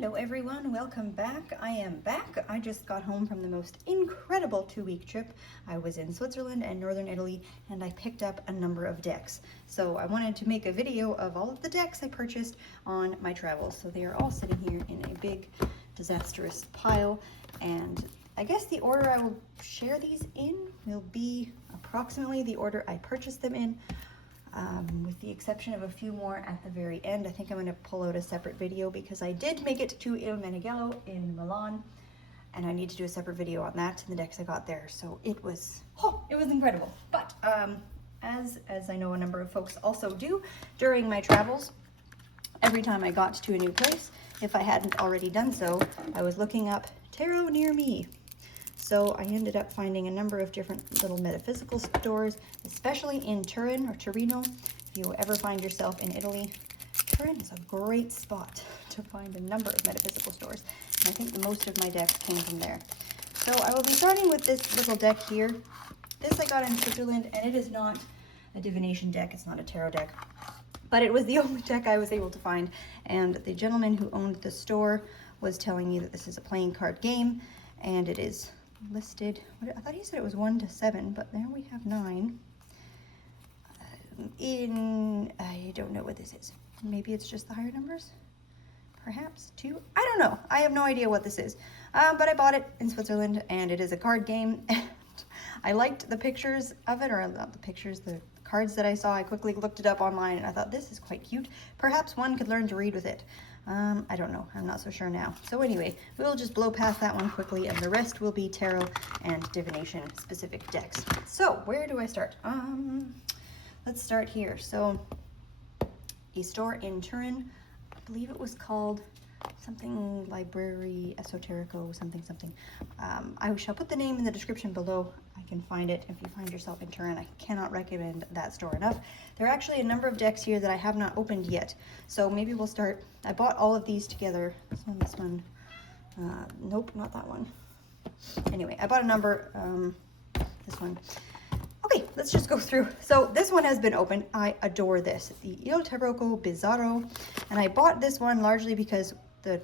Hello everyone, welcome back. I am back. I just got home from the most incredible 2-week trip. I was in Switzerland and Northern Italy and I picked up a number of decks. So I wanted to make a video of all of the decks I purchased on my travels. So they are all sitting here in a big disastrous pile, and I guess the order I will share these in will be approximately the order I purchased them in. With the exception of a few more at the very end. I think I'm going to pull out a separate video because I did make it to Il Meneghello in Milan, and I need to do a separate video on that and the decks I got there. So it was incredible. But as I know a number of folks also do during my travels, every time I got to a new place, if I hadn't already done so, I was looking up tarot near me. So I ended up finding a number of different little metaphysical stores, especially in Turin or Torino. If you ever find yourself in Italy, Turin is a great spot to find a number of metaphysical stores. And I think most of my decks came from there. So I will be starting with this little deck here. This I got in Switzerland, and it is not a divination deck. It's not a tarot deck, but it was the only deck I was able to find. And the gentleman who owned the store was telling me that this is a playing card game, and it is listed, I thought he said it was 1 to 7, but there we have 9. I don't know what this is. Maybe it's just the higher numbers? Perhaps 2? I don't know. I have no idea what this is. But I bought it in Switzerland, and it is a card game. And I liked the pictures of it, or not the pictures, the cards that I saw. I quickly looked it up online, and I thought, this is quite cute. Perhaps one could learn to read with it. I don't know. I'm not so sure now. So anyway, we'll just blow past that one quickly, and the rest will be tarot and divination specific decks. So where do I start? Let's start here. So a store in Turin, I believe it was called something Library Esoterico, something. I shall put the name in the description below. I can find it if you find yourself in Turin. I cannot recommend that store enough. There are actually a number of decks here that I have not opened yet. So maybe we'll start. I bought all of these together. This one. Nope, not that one. Anyway, I bought a number. This one. Okay, let's just go through. So this one has been opened. I adore this. The Il Tarocco Bizzarro. And I bought this one largely because the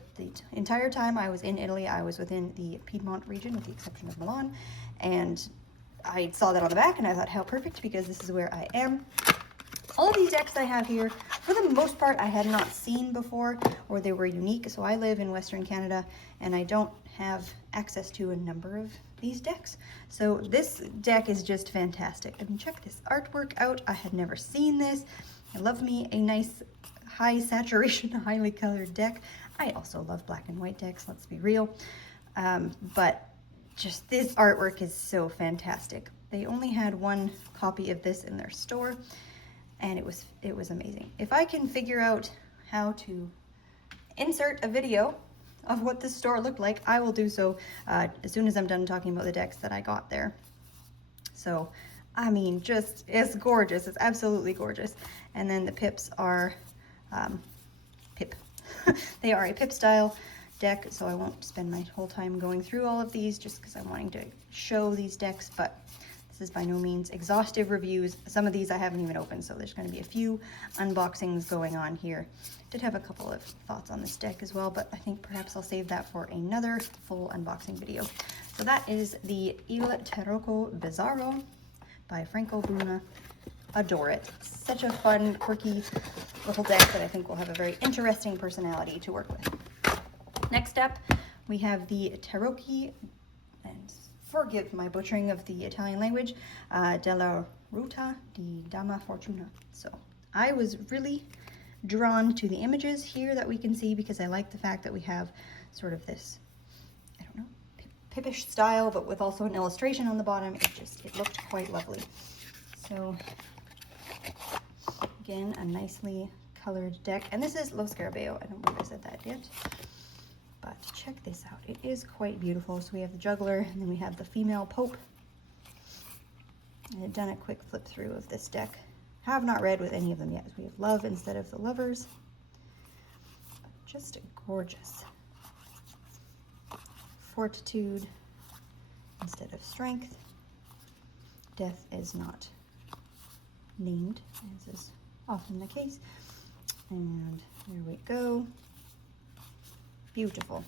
entire time I was in Italy, I was within the Piedmont region with the exception of Milan. And I saw that on the back and I thought, how perfect, because this is where I am. All of these decks I have here, for the most part, I had not seen before, or they were unique. So I live in Western Canada and I don't have access to a number of these decks. So this deck is just fantastic. I mean, check this artwork out. I had never seen this. I love me a nice high saturation, highly colored deck. I also love black and white decks, let's be real. But just this artwork is so fantastic. They only had one copy of this in their store, and it was amazing. If I can figure out how to insert a video of what this store looked like, I will do so as soon as I'm done talking about the decks that I got there. So, I mean, just, it's gorgeous. It's absolutely gorgeous. And then the pips are pip. They are a pip style deck, so I won't spend my whole time going through all of these just because I'm wanting to show these decks, but this is by no means exhaustive reviews. Some of these I haven't even opened, so there's going to be a few unboxings going on here. Did have a couple of thoughts on this deck as well, but I think perhaps I'll save that for another full unboxing video. So that is the Il Tarocco Bizzarro by Franco Bruna. Adore it. Such a fun, quirky little deck that I think will have a very interesting personality to work with. Next up, we have the Tarocchi, and forgive my butchering of the Italian language, della Ruta di Dama Fortuna. So I was really drawn to the images here that we can see because I like the fact that we have sort of this, I don't know, pippish style, but with also an illustration on the bottom. It looked quite lovely. So again, a nicely colored deck. And this is Lo Scarabeo. I don't believe I said that yet. But check this out. It is quite beautiful. So we have the juggler, and then we have the female pope. I had done a quick flip through of this deck. Have not read with any of them yet. We have love instead of the lovers. Just gorgeous. Fortitude instead of strength. Death is not named, as is often the case. And there we go. Beautiful.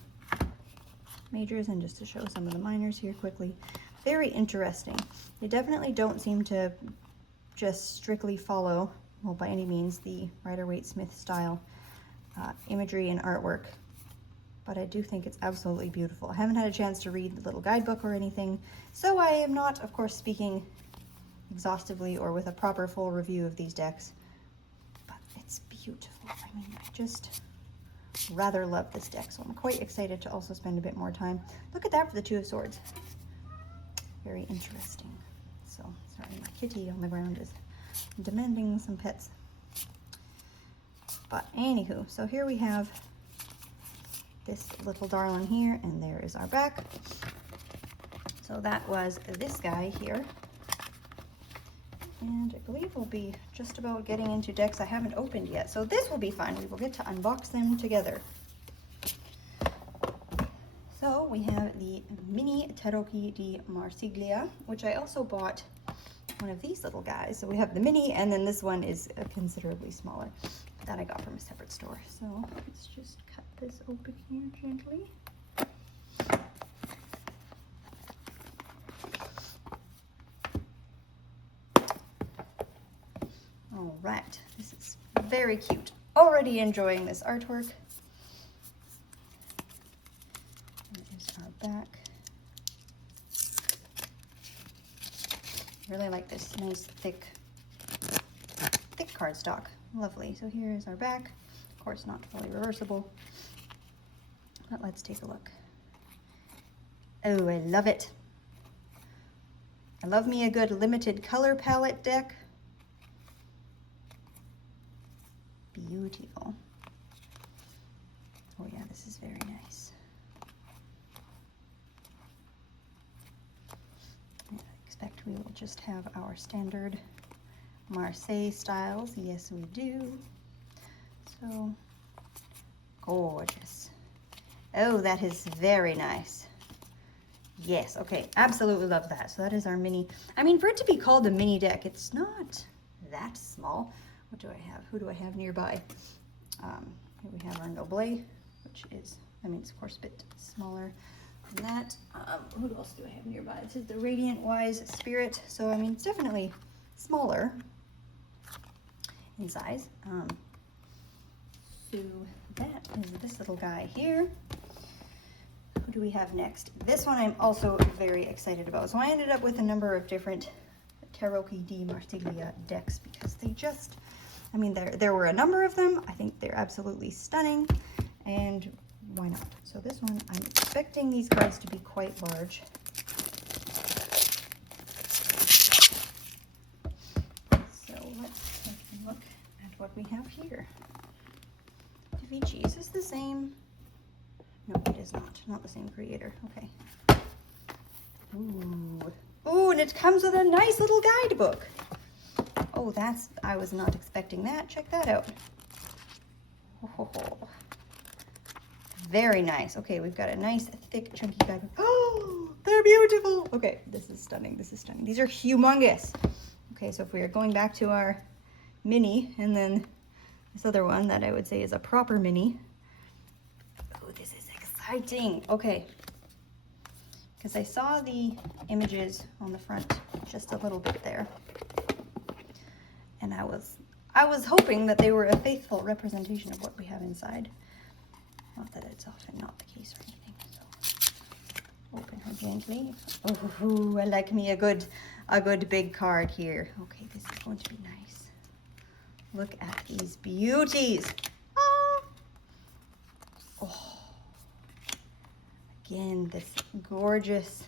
Majors, and just to show some of the minors here quickly. Very interesting. They definitely don't seem to just strictly follow, well, by any means, the Rider-Waite-Smith style imagery and artwork, but I do think it's absolutely beautiful. I haven't had a chance to read the little guidebook or anything, so I am not, of course, speaking exhaustively or with a proper full review of these decks, but it's beautiful. I mean, I just rather love this deck, so I'm quite excited to also spend a bit more time. Look at that for the Two of Swords. Very interesting. So, sorry, my kitty on the ground is demanding some pets. But anywho, so here we have this little darling here, and there is our back. So that was this guy here. And I believe we'll be just about getting into decks I haven't opened yet. So this will be fun. We will get to unbox them together. So we have the mini Tarocchi di Marsiglia, which I also bought one of these little guys. So we have the mini, and then this one is considerably smaller that I got from a separate store. So let's just cut this open here gently. All right, this is very cute. Already enjoying this artwork. There's our back. Really like this nice thick cardstock. Lovely. So here is our back. Of course, not fully reversible, but let's take a look. Oh, I love it. I love me a good limited color palette deck. Beautiful. Oh yeah, this is very nice. I expect we will just have our standard Marseille styles. Yes, we do. So gorgeous. Oh, that is very nice. Yes, okay, absolutely love that. So that is our mini. I mean, for it to be called a mini deck, it's not that small. What do I have? Who do I have nearby? Here we have our Noble, which is, I mean, it's of course a bit smaller than that. Who else do I have nearby? This is the Radiant Wise Spirit. So, I mean, it's definitely smaller in size. So that is this little guy here. Who do we have next? This one I'm also very excited about. So I ended up with a number of different Tarocchi di Marsiglia decks because they just, I mean, there were a number of them. I think they're absolutely stunning, and why not? So this one, I'm expecting these cards to be quite large. So let's take a look at what we have here. Da Vinci, is this the same? No, it is not. Not the same creator. Okay. Ooh. Ooh, and it comes with a nice little guidebook. Oh, that's, I was not expecting that. Check that out. Oh, very nice. Okay, we've got a nice, thick, chunky guidebook. Oh, they're beautiful. Okay, this is stunning. This is stunning. These are humongous. Okay, so if we are going back to our mini, and then this other one that I would say is a proper mini. Oh, this is exciting. Okay. Because I saw the images on the front just a little bit there, and I was hoping that they were a faithful representation of what we have inside. Not that it's often not the case or anything. So open her gently. Oh, I like me a good big card here. Okay, this is going to be nice. Look at these beauties. Ah. Oh. Again, this gorgeous,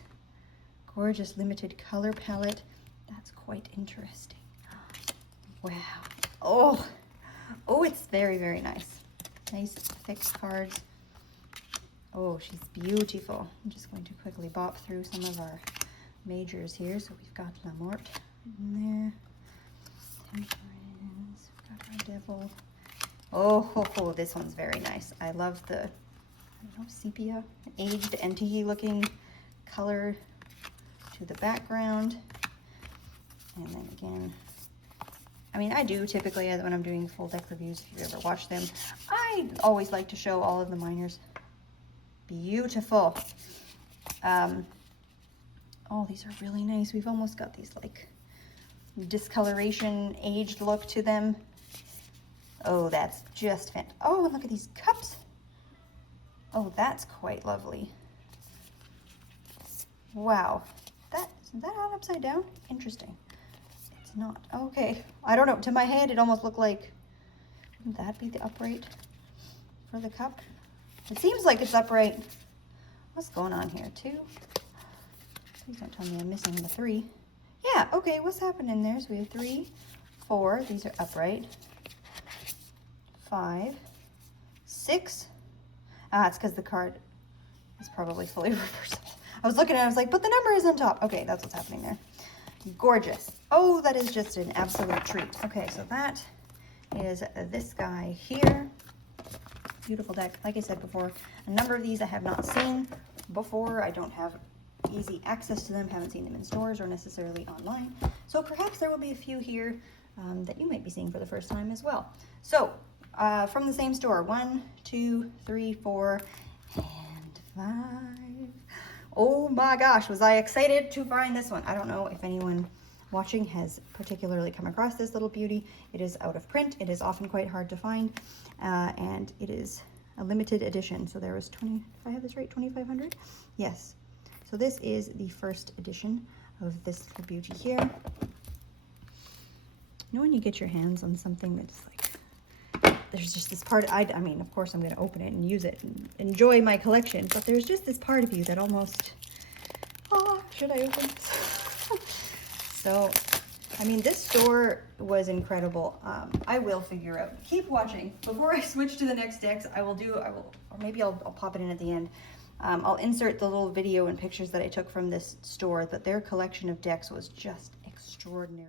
gorgeous limited color palette. That's quite interesting. Wow. Oh, it's very, very nice. Nice thick cards. Oh, she's beautiful. I'm just going to quickly bop through some of our majors here. So we've got La Morte in there. Temperance. We've got our Devil. Oh, this one's very nice. I love the, I don't know, sepia, aged, empty looking color to the background. And then again, I mean, I do typically, when I'm doing full deck reviews, if you ever watch them, I always like to show all of the minors Beautiful. Oh, these are really nice. We've almost got these like discoloration, aged look to them. Oh, that's just fantastic. Oh, and look at these cups. Oh, that's quite lovely. Wow. Is that on upside down? Interesting. It's not. Okay. I don't know. To my head, it almost looked like, wouldn't that be the upright for the cup? It seems like it's upright. What's going on here? 2? Please don't tell me I'm missing the 3. Yeah, okay, what's happening there? So we have 3, 4. These are upright. 5, 6. Ah, it's because the card is probably fully reversible. I was looking at it, I was like, but the number is on top. Okay, that's what's happening there. Gorgeous. Oh, that is just an absolute treat. Okay, so that is this guy here. Beautiful deck. Like I said before, a number of these I have not seen before. I don't have easy access to them, haven't seen them in stores or necessarily online. So perhaps there will be a few here that you might be seeing for the first time as well. So from the same store, 1, 2, 3, 4, and 5. Oh my gosh, was I excited to find this one. I don't know if anyone watching has particularly come across this little beauty. It is out of print. It is often quite hard to find, and it is a limited edition. So there was 20, if I have this right, 2,500? Yes. So this is the first edition of this little beauty here. You know when you get your hands on something that's like, there's just this part, I mean, of course I'm going to open it and use it and enjoy my collection, but there's just this part of you that almost, oh, should I open this? So, I mean, this store was incredible. I will figure out, keep watching. Before I switch to the next decks, or maybe I'll pop it in at the end. I'll insert the little video and pictures that I took from this store, but their collection of decks was just extraordinary.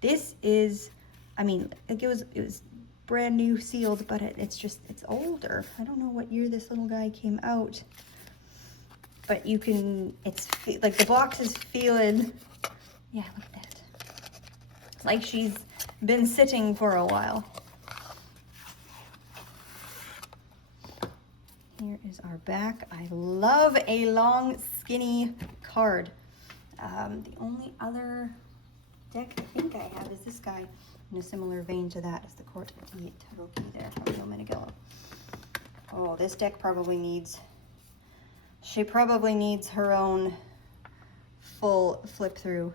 This is, I mean, like it was brand new sealed, but it's older. I don't know what year this little guy came out, but you can, it's like the box is feeling, yeah, look at that. It's like she's been sitting for a while. Here is our back. I love a long, skinny card. The only other deck I think I have is this guy in a similar vein to that as the Court di Tarocchi there from Neil Meneghello. Oh, this deck probably needs, she probably needs her own full flip through.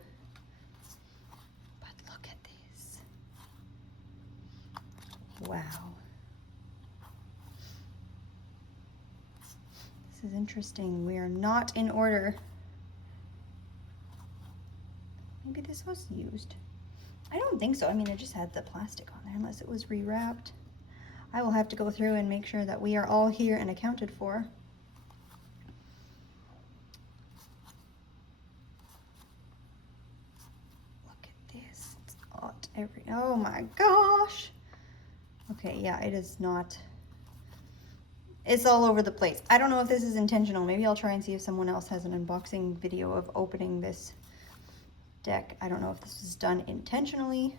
But look at this. Wow. This is interesting. We are not in order. Maybe this was used. I don't think so. I mean, it just had the plastic on there unless it was rewrapped. I will have to go through and make sure that we are all here and accounted for. Look at this. It's odd oh my gosh. Okay, yeah, it is not. It's all over the place. I don't know if this is intentional. Maybe I'll try and see if someone else has an unboxing video of opening this deck. I don't know if this was done intentionally.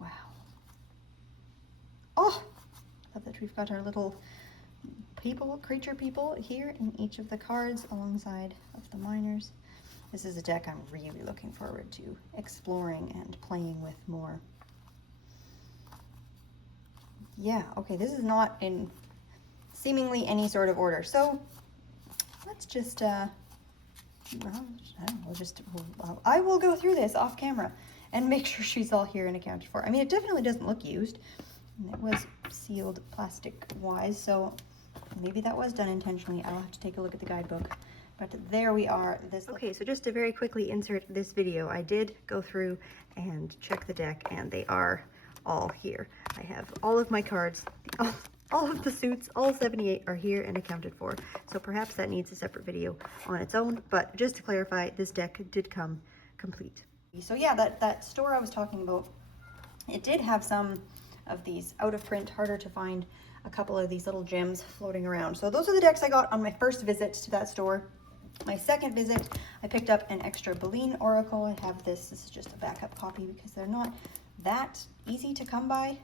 Wow. Oh, love that we've got our little creature people here in each of the cards alongside of the miners. This is a deck I'm really looking forward to exploring and playing with more. Yeah, okay, this is not in seemingly any sort of order. So let's just, I will go through this off camera and make sure she's all here and accounted for. I mean, it definitely doesn't look used. It was sealed plastic wise, so maybe that was done intentionally. I'll have to take a look at the guidebook. But there we are. Okay, so just to very quickly insert this video, I did go through and check the deck, and they are all here. I have all of my cards, all of the suits, all 78 are here and accounted for. So perhaps that needs a separate video on its own, but just to clarify, this deck did come complete. So yeah, that store I was talking about, it did have some of these out of print, harder to find, a couple of these little gems floating around. So those are the decks I got on my first visit to that store. My second visit, I picked up an extra Baleen Oracle. I have this is just a backup copy because they're not that easy to come by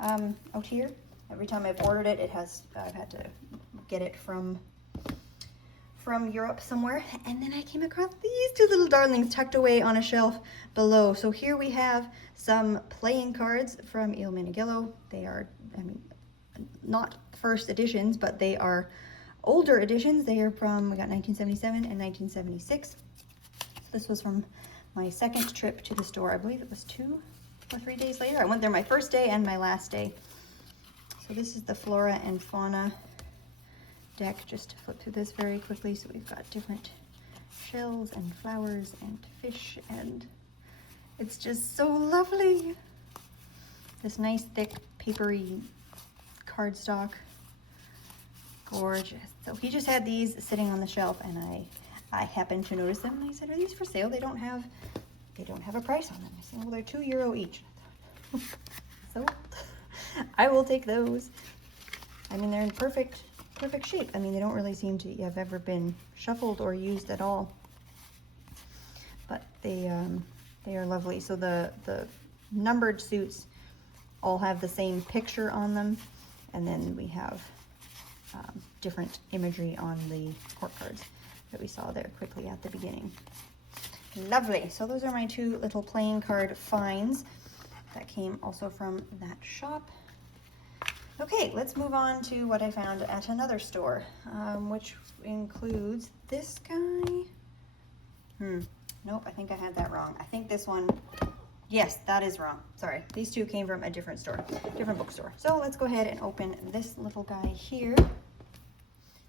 out here. Every time I've ordered it, I've had to get it from Europe somewhere. And then I came across these two little darlings tucked away on a shelf below. So here we have some playing cards from Il Menegillo. They are, I mean, not first editions, but they are older editions. They are from, we got 1977 and 1976. This was from my second trip to the store. I believe it was 2 or 3 days later. I went there my first day and my last day. So this is the Flora and Fauna deck. Just to flip through this very quickly. So we've got different shells and flowers and fish, and it's just so lovely. This nice thick papery cardstock. Gorgeous. So he just had these sitting on the shelf, and I happened to notice them, and I said, "Are these for sale? They don't have a price on them." I said, "Well, they're €2 each." So I will take those. I mean, they're in perfect shape. I mean, they don't really seem to have ever been shuffled or used at all, but they are lovely. So the numbered suits all have the same picture on them, and then we have different imagery on the court cards that we saw there quickly at the beginning. Lovely. So those are my 2 little playing card finds that came also from that shop. Okay, let's move on to what I found at another store, which includes this guy. Nope, I think I had that wrong. I think this one, yes, that is wrong. Sorry, these 2 came from a different store, different bookstore. So let's go ahead and open this little guy here.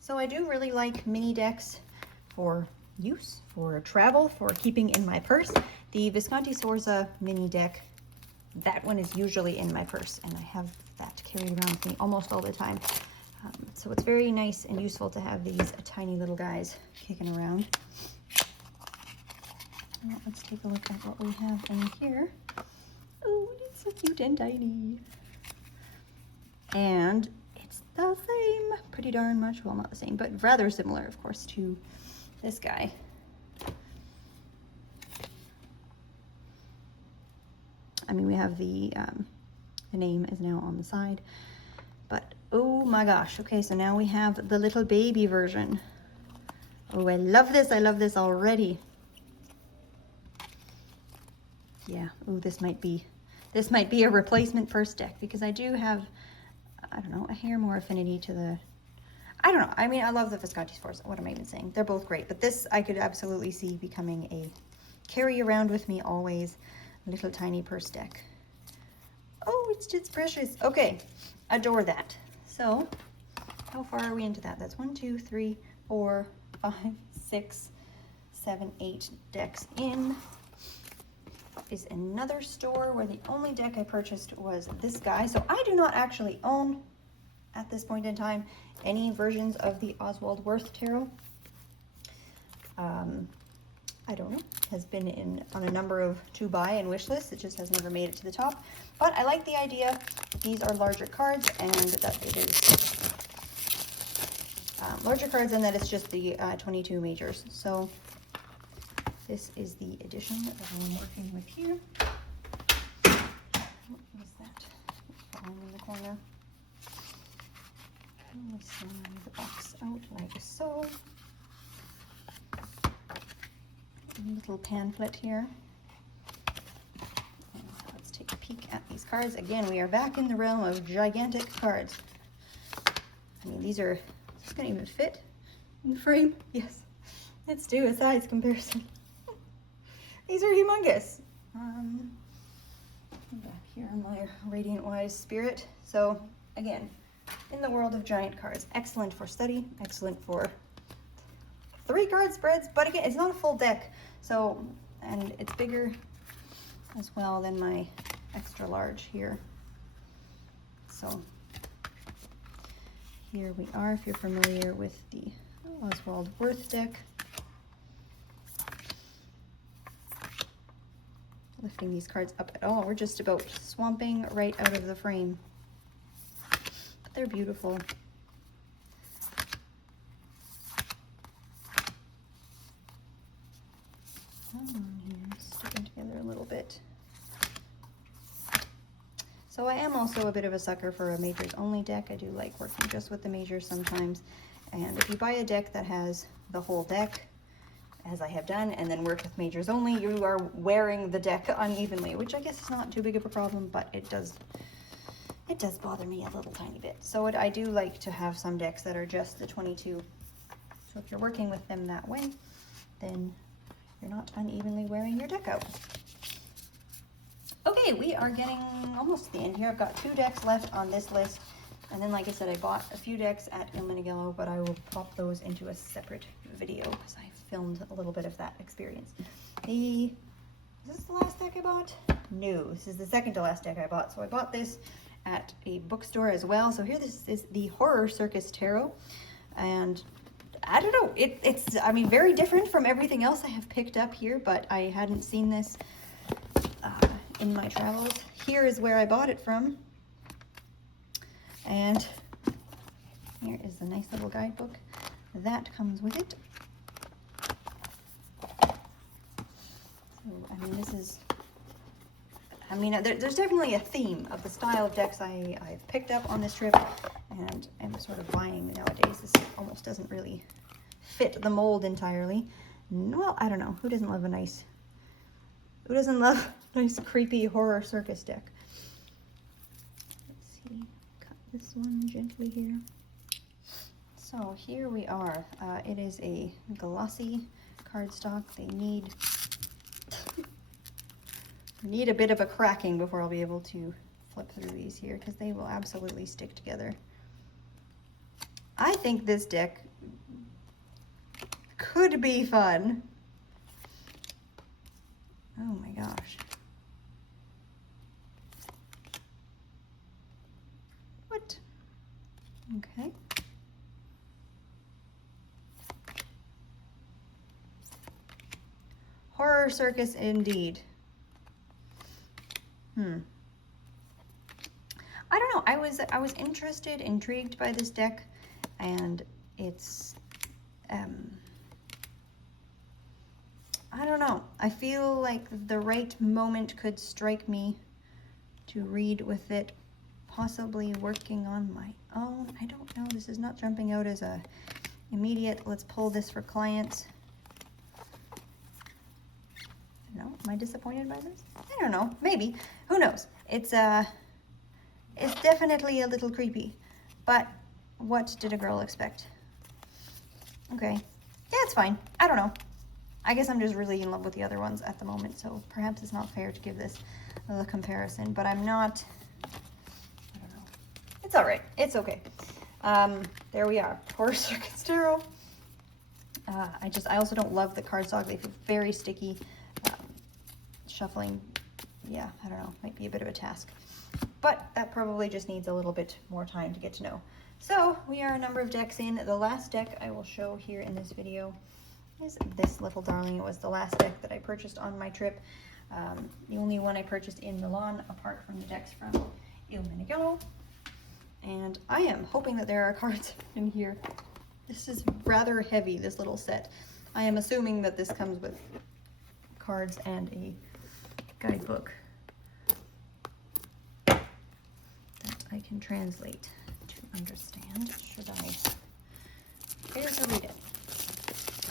So I do really like mini decks for use, for travel, for keeping in my purse. The Visconti Sforza mini deck, that one is usually in my purse, and I have that carried around with me almost all the time. So it's very nice and useful to have these tiny little guys kicking around. Now let's take a look at what we have in here. Oh, it's so cute and tiny. And it's the same, pretty darn much, well, not the same, but rather similar, of course, to this guy. I mean, we have the name is now on the side, but oh my gosh. Okay, so now we have the little baby version. Oh, I love this already. Yeah, oh, this might be a replacement first deck, because I do have, I don't know, a hair more affinity to the, I don't know. I mean, I love the Visconti Sforza. What am I even saying? They're both great, but this I could absolutely see becoming a carry around with me always little tiny purse deck. Oh, it's just precious. Okay, adore that. So how far are we into that? That's 1, 2, 3, 4, 5, 6, 7, 8 decks in. Is another store where the only deck I purchased was this guy. So I do not actually own, at this point in time, any versions of the Oswald Wirth Tarot. I don't know, has been on a number of to buy and wish lists. It just has never made it to the top. But I like the idea. These are larger cards, and that it is larger cards, and that it's just the 22 majors. So this is the edition that I'm working with here. What was that? Falling in the corner. Let's slide the box out like so. A little pamphlet here. And let's take a peek at these cards. Again, we are back in the realm of gigantic cards. I mean, these are, this gonna even fit in the frame. Yes, let's do a size comparison. These are humongous. Back here on my Radiant Wise Spirit. So again, in the world of giant cards. Excellent for study, excellent for 3 card spreads, but again, it's not a full deck, so, and it's bigger as well than my extra large here. So here we are, if you're familiar with the Oswald Worth deck. Lifting these cards up at all, we're just about swamping right out of the frame. But they're beautiful. Come on here, sticking together a little bit. So I am also a bit of a sucker for a majors only deck. I do like working just with the majors sometimes. And if you buy a deck that has the whole deck, as I have done, and then work with majors only, you are wearing the deck unevenly, which I guess is not too big of a problem, but it does bother me a little tiny bit. So I do like to have some decks that are just the 22. So if you're working with them that way, then you're not unevenly wearing your deck out. Okay, we are getting almost to the end here. I've got 2 decks left on this list. And then, like I said, I bought a few decks at Il Meneghello, but I will pop those into a separate video because I filmed a little bit of that experience. Is this the last deck I bought? No, this is the second to last deck I bought. So I bought this at a bookstore as well. So here, this is the Horror Circus Tarot. And I don't know, it's, I mean, very different from everything else I have picked up here, but I hadn't seen this in my travels. Here is where I bought it from. And here is the nice little guidebook that comes with it. So, I mean, this is, I mean, there's definitely a theme of the style of decks I've picked up on this trip and am sort of buying nowadays. This almost doesn't really fit the mold entirely. Well, I don't know. Who doesn't love who doesn't love a nice creepy horror circus deck? This one gently here. So here we are. It is a glossy cardstock. They need a bit of a cracking before I'll be able to flip through these here because they will absolutely stick together. I think this deck could be fun. Oh my gosh. What? Okay. Horror Circus indeed. I don't know. I was intrigued by this deck, and it's I don't know. I feel like the right moment could strike me to read with it, possibly working on my own. I don't know. This is not jumping out as a immediate, let's pull this for clients. No, am I disappointed by this? I don't know. Maybe. Who knows? It's definitely a little creepy. But what did a girl expect? Okay. Yeah, it's fine. I don't know. I guess I'm just really in love with the other ones at the moment, so perhaps it's not fair to give this a comparison, but I'm not, I don't know. It's all right. It's okay. There we are. Horror Circus Tarot. I also don't love the cardstock. They feel very sticky. Shuffling, yeah, I don't know, might be a bit of a task. But that probably just needs a little bit more time to get to know. So we are a number of decks in. The last deck I will show here in this video is this little darling. It was the last deck that I purchased on my trip. The only one I purchased in Milan, apart from the decks from Il Meneghello. And I am hoping that there are cards in here. This is rather heavy, this little set. I am assuming that this comes with cards and a guidebook that I can translate to understand. Should I? Here's a read it.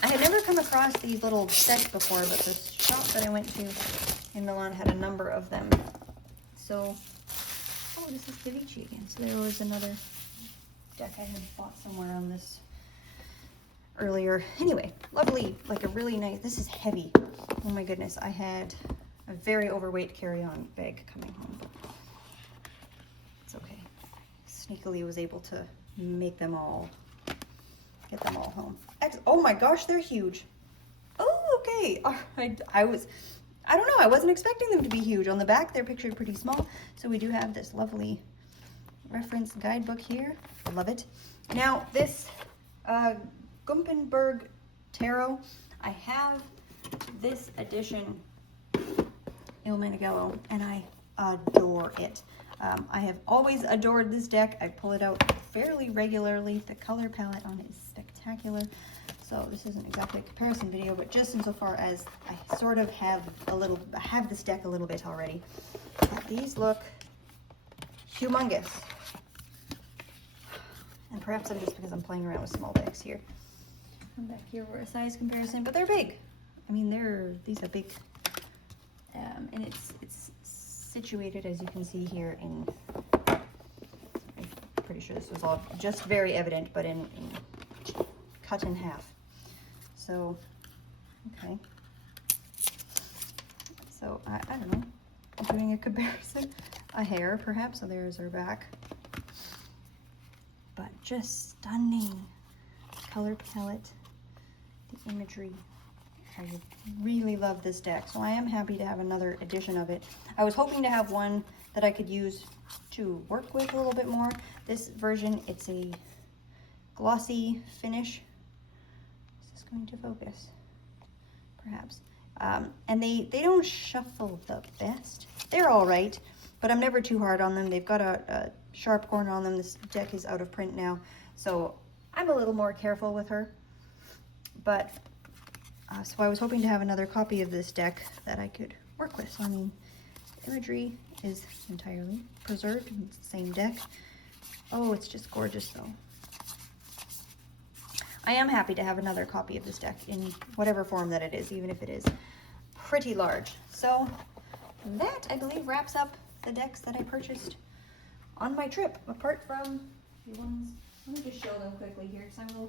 I had never come across these little sets before, but the shop that I went to in Milan had a number of them. So, oh, this is Da Vinci again. So there was another deck I had bought somewhere on this earlier. Anyway, lovely, like a really nice, this is heavy. Oh my goodness, I had a very overweight carry-on bag coming home. It's okay. sneakily was able to make them all, get them all home. Oh my gosh, they're huge. Oh, okay. All right. I don't know, I wasn't expecting them to be huge. On the back, they're pictured pretty small. So we do have this lovely reference guidebook here. I love it. Now, this Gumpenberg Tarot, I have this edition Il Meneghello, and I adore it. I have always adored this deck. I pull it out fairly regularly. The color palette on it is spectacular. So this isn't exactly a comparison video, but just insofar as I sort of have this deck a little bit already. These look humongous. And perhaps I'm just because I'm playing around with small decks here. Come back here for a size comparison, but they're big. I mean, these are big. And it's situated, as you can see here, in, I'm pretty sure this was all just very evident, but in cut in half. So, okay. So, I don't know, doing a comparison, a hair perhaps, so there's our back. But just stunning color palette, the imagery. I really love this deck, so I am happy to have another edition of it. I was hoping to have one that I could use to work with a little bit more. This version, it's a glossy finish. Is this going to focus? Perhaps. And they don't shuffle the best. They're all right, but I'm never too hard on them. They've got a sharp corner on them. This deck is out of print now, so I'm a little more careful with her. But so I was hoping to have another copy of this deck that I could work with. So, I mean, the imagery is entirely preserved. It's the same deck. Oh, it's just gorgeous, though. I am happy to have another copy of this deck in whatever form that it is, even if it is pretty large. So that, I believe, wraps up the decks that I purchased on my trip, apart from the ones. Let me just show them quickly here, because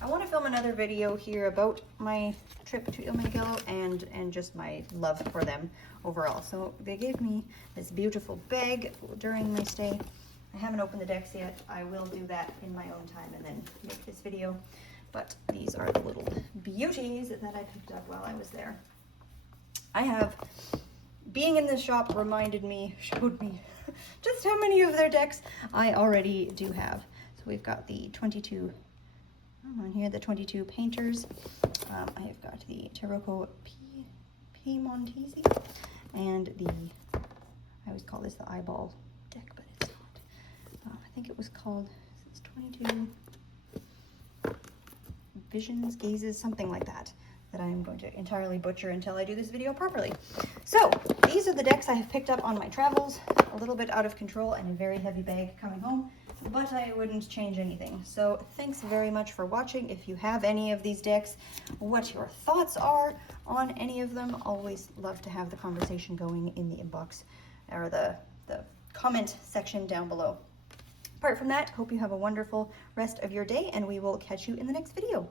I want to film another video here about my trip to Il Meneghello and just my love for them overall. So they gave me this beautiful bag during my stay. I haven't opened the decks yet. I will do that in my own time and then make this video. But these are the little beauties that I picked up while I was there. Being in this shop showed me just how many of their decks I already do have. So we've got the 22 on here, the 22 painters. I have got the Tarocco Piemontese and I always call this the eyeball deck, but it's not. I think it was called 22 Visions, Gazes, something like that I'm going to entirely butcher until I do this video properly. So these are the decks I have picked up on my travels, a little bit out of control and a very heavy bag coming home, but I wouldn't change anything. So thanks very much for watching. If you have any of these decks, what your thoughts are on any of them, always love to have the conversation going in the inbox or the comment section down below. Apart from that, hope you have a wonderful rest of your day, and we will catch you in the next video.